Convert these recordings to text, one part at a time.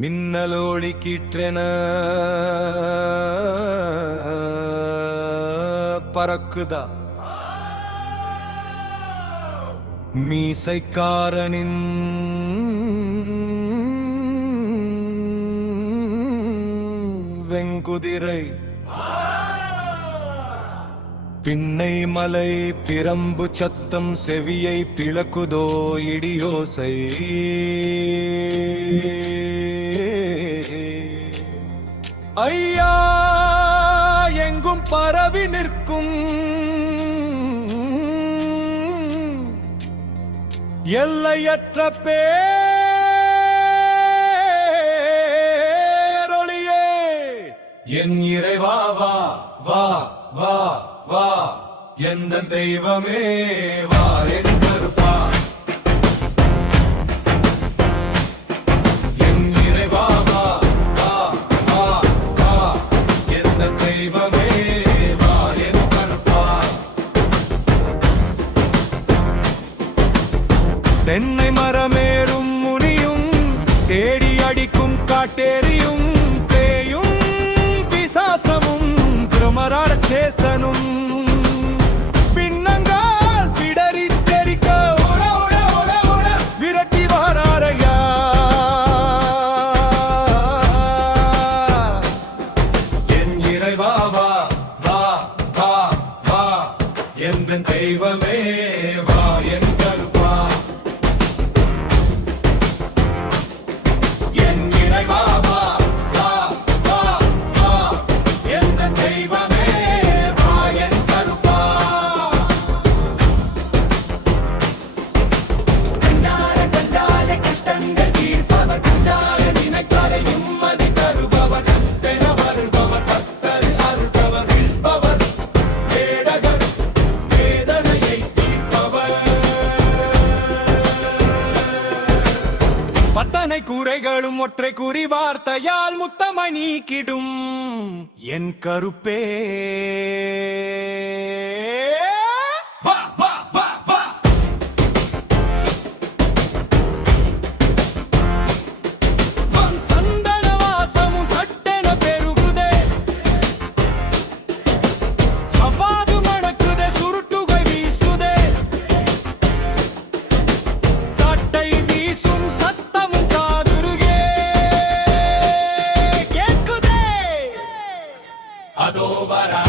மின்னலோழி கீற்றென பறக்குதா? மீசைக்காரனின் வெங்குதிரை. பின்னை மலை பிரம்பு சத்தம் செவியை பிளக்குதோ இடியோசை. ஐயா எங்கும் பரவி நிற்கும். எல்லையற்ற பேரொளியே என் இறைவா வா வா வா வா. எந்த தெய்வமே வா என் தென்னை மரமேறும் முனியும் தேடி அடிக்கும் காட்டேரியும் எந்த தெய்வமே வா என் கருப்பா. என் இறைவா அத்தனை கூரைகளும் ஒற்றை கூறி வார்த்தையால் முத்தமை நீக்கிடும் என் கருப்பே. அதோ வரா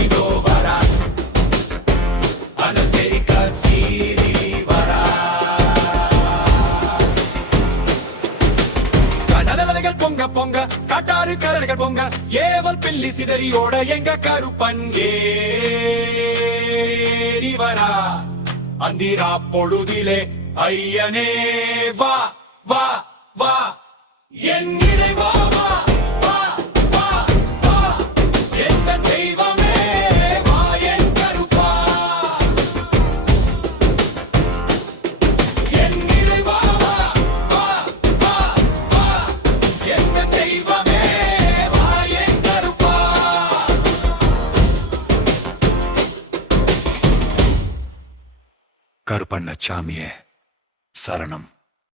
இதோ வரா அனந்தெரிக்க சீறி வரா கடலலைகள் பொங்க பொங்க காட்டாறு கரடுகள் பொங்க ஏவல் பில்லி சிதறியோட எங்க கருப்பன் ஏறி வரா அந்திரா பொழுதிலே ஐயனே வா வா வா என் கருப்பண்ண சாமியே சரணம்.